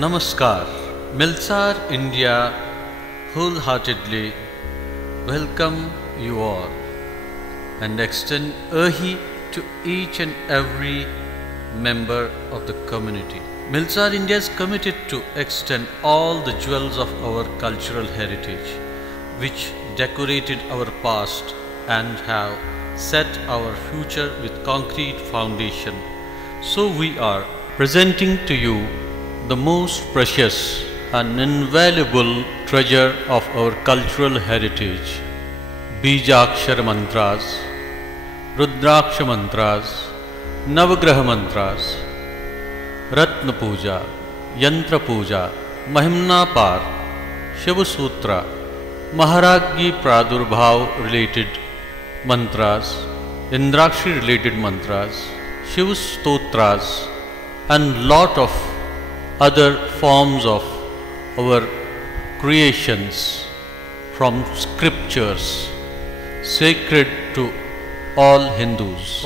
Namaskar. Milsar India wholeheartedly welcome you all and extend Ahi to each and every member of the community. Milsar India is committed to extend all the jewels of our cultural heritage which decorated our past and have set our future with concrete foundation. So we are presenting to you the most precious and invaluable treasure of our cultural heritage, Bijakshara mantras, Rudraksha mantras, Navagraha mantras, Ratna Puja, Yantra Puja, Mahimna Par, Shiva Sutra, Maharagyi Pradurbhav related mantras, Indrakshi related mantras, Shiva Stotras, and lot of other forms of our creations from scriptures sacred to all Hindus.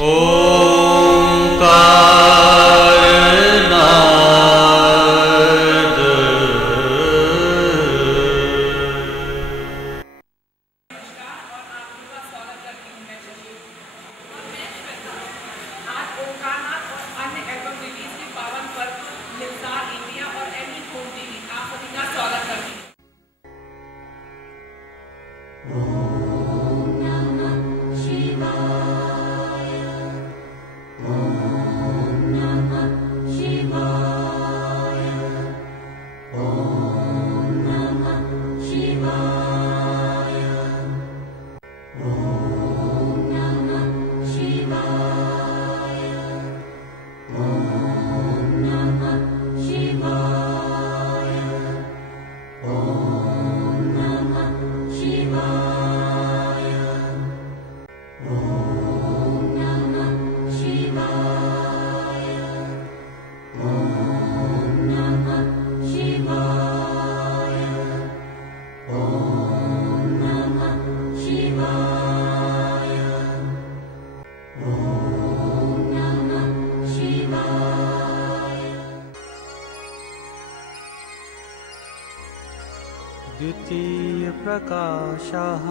द्वितीय प्रकाशः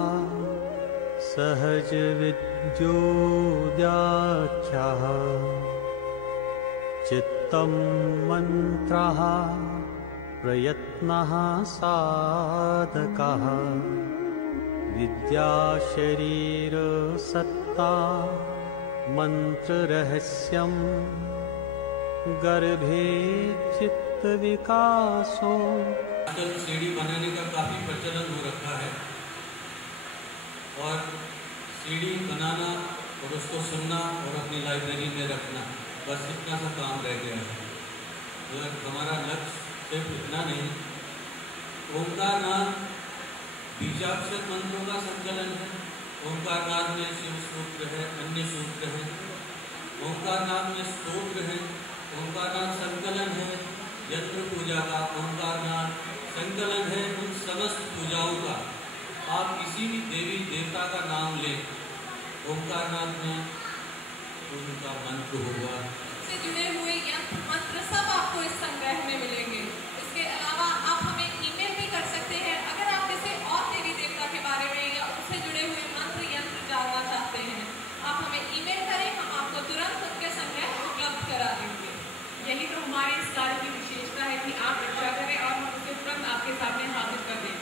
सहज विद्योद्याख्यः चित्तं मन्त्रः प्रयत्नः साधकः विद्या शरीर सत्ता मंत्ररहस्यं गर्भे चित्त विकासो। आजकल सीडी बनाने का काफ़ी प्रचलन हो रखा है और सीडी बनाना और उसको सुनना और अपनी लाइब्रेरी में रखना, बस इतना सा काम रह गया है। तो हमारा लक्ष्य सिर्फ इतना नहीं, ओंकारनाद बीजाक्षर मंत्रों का संकलन है। ओंकारनाद में शिव सूत्र है, अन्य सूत्र हैं। ओंकारनाद में स्तोत्र है, ओंकारनाद संकलन है। यंत्र पूजा का ओंकारनाद संकलन है। उन समस्त पूजाओं का आप किसी भी देवी देवता का नाम लें, ओंकारनाथ में उनका मंत्र होगा। से जुड़े हुए यंत्र मंत्र सब आपको इस संग्रह में मिलेंगे। इसके अलावा आप हमें ईमेल भी कर सकते हैं अगर आप किसी और देवी देवता के बारे में या उससे जुड़े हुए मंत्र यंत्र जानना चाहते हैं। आप हमें ईमेल करें, हम आपको तुरंत उनके संग्रह उपलब्ध करा देंगे। यही तो हमारे इस कार्य की विशेषता है कि आप इच्छा करें और हम उसे तुरंत आपके सामने हाजिर कर दें।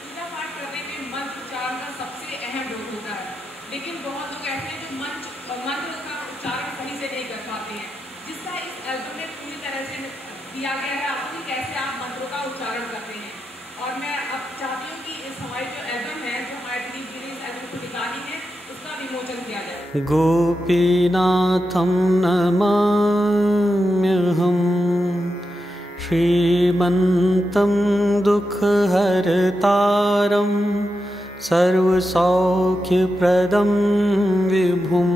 पूजा पाठ करने में मंत्र उच्चारण का सबसे अहम रोल होता है, लेकिन बहुत लोग ऐसे हैं जो मंत्र का उच्चारण सही से नहीं कर पाते हैं, जिसका इस एल्बम में पूरी तरह से दिया गया है आपको कि कैसे आप मंत्रों का उच्चारण करते हैं। और मैं अब चाहती हूँ कि इस हमारी जो एल्बम है, जो हमारे दिलीप गिरी इस एल्बम को निकाली है, उसका विमोचन किया जाए। गोपीनाथं नमाम्यहं श्रीमन्तं दुःखहरतारं सर्वसौख्यप्रदं विभुम्।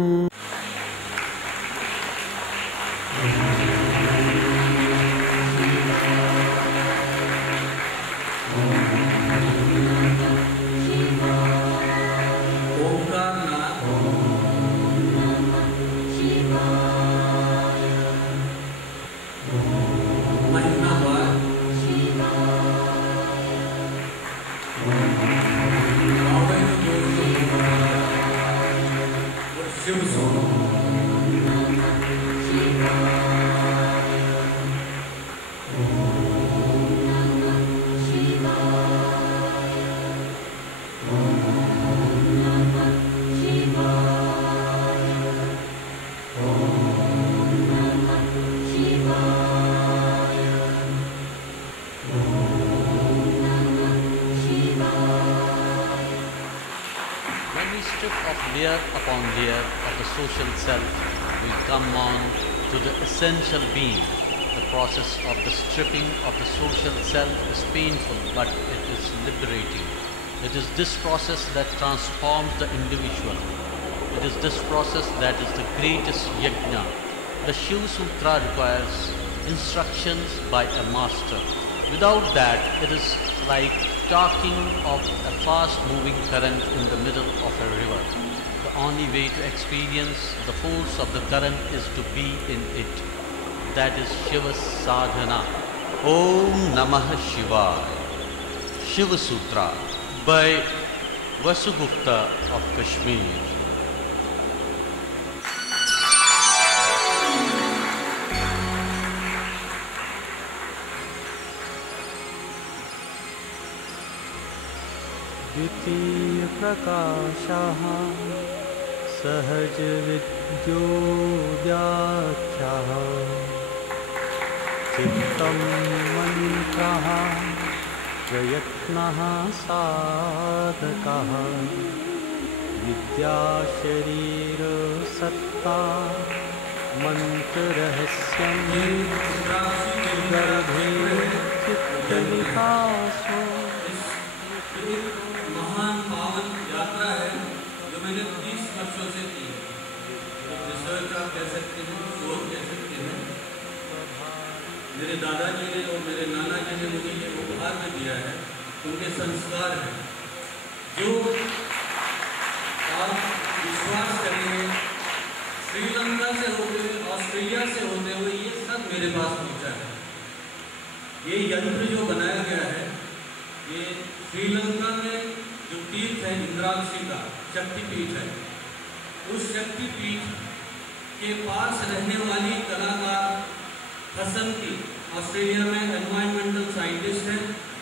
महिमा बार शिव सूत्र। Layer upon layer of the social self, we come on to the essential being. The process of the stripping of the social self is painful, but it is liberating. It is this process that transforms the individual. It is this process that is the greatest yajna. The Shiva Sutra requires instructions by a master. Without that, it is like talking of a fast-moving current in the middle of a river. The only way to experience the force of the current is to be in it. That is Shiva Sadhana. Om Namah Shivaya. Shiva Sutra by Vasugupta of Kashmir. द्वितीय प्रकाशः सहज विद्योव्याख्याः चित्तं मन्त्रः प्रयत्नः साधकः विद्या शरीर सत्ता मंत्ररहस्यं गर्भे चित्तविकासो। महान पावन यात्रा है जो मैंने 30 वर्षों से की। रिसर्च आप कह सकते हैं, शोध कह सकते हैं। मेरे दादाजी ने और मेरे नाना जी ने मुझे ये उपहार में दिया है, उनके संस्कार हैं जो आप विश्वास करेंगे। श्रीलंका से होते हुए, ऑस्ट्रेलिया से होते हुए ये सब मेरे पास पहुंचा है। ये यंत्र जो बनाया गया है, ये श्रीलंका में जो तीर्थ है इंद्राक्षी का शक्तिपीठ है, उस शक्तिपीठ के पास रहने वाली कलाकार हसंती, ऑस्ट्रेलिया में एनवायरमेंटल साइंटिस्ट है,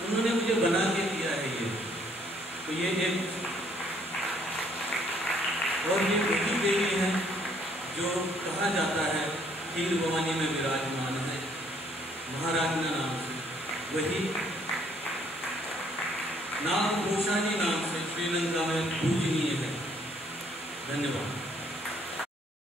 उन्होंने मुझे बना के दिया है ये। तो ये एक और ये वही देवी है जो कहा जाता है खीर भवानी में विराजमान है, महाराजना नाम से। वही नाम घोषानी नाम से श्रीलंका में पूजनीय है। धन्यवाद।